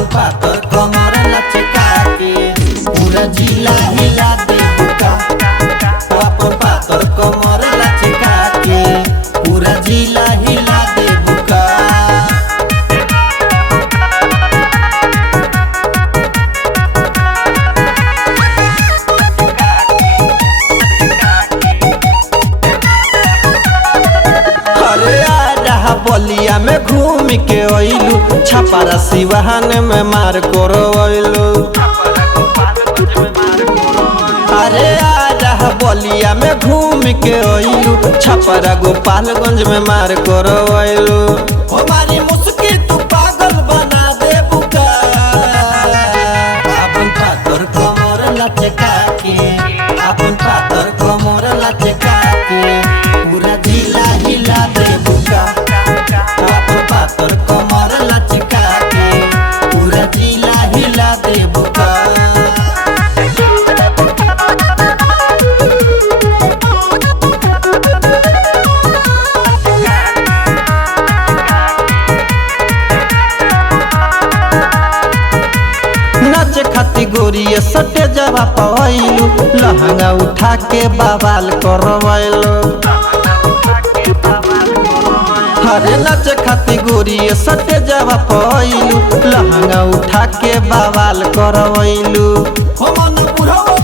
आपन पातर कमर लचका के पूरा जिला हिला देबुका। आपन पातर कमर लचका के पूरा जिला हिला देबुका। बलिया में घूम के अइलू छपारा सिवाहन में मार करवैलू। अरे आजा बलिया में घूम के अइलू छपारा गोपालगंज में मार करवैलू। हमारी मुस्की तू पागल बना दे बुका। आपन पातर कमर लचका के आपन पातर कमर लचका के पूरा जिला हिला दे बुका। आपन पातर कमर लचका के पूरा जिला हिला देबुका। नाचे खाती गोरिये सटे जवा पवैलू लहंगा उठा के बवाल करवैलू। हरे नाचे खाती गोरिये सटे जवा पवैलू लहंगा उठा के बवाल करवैलू। हो मन बुढ़वा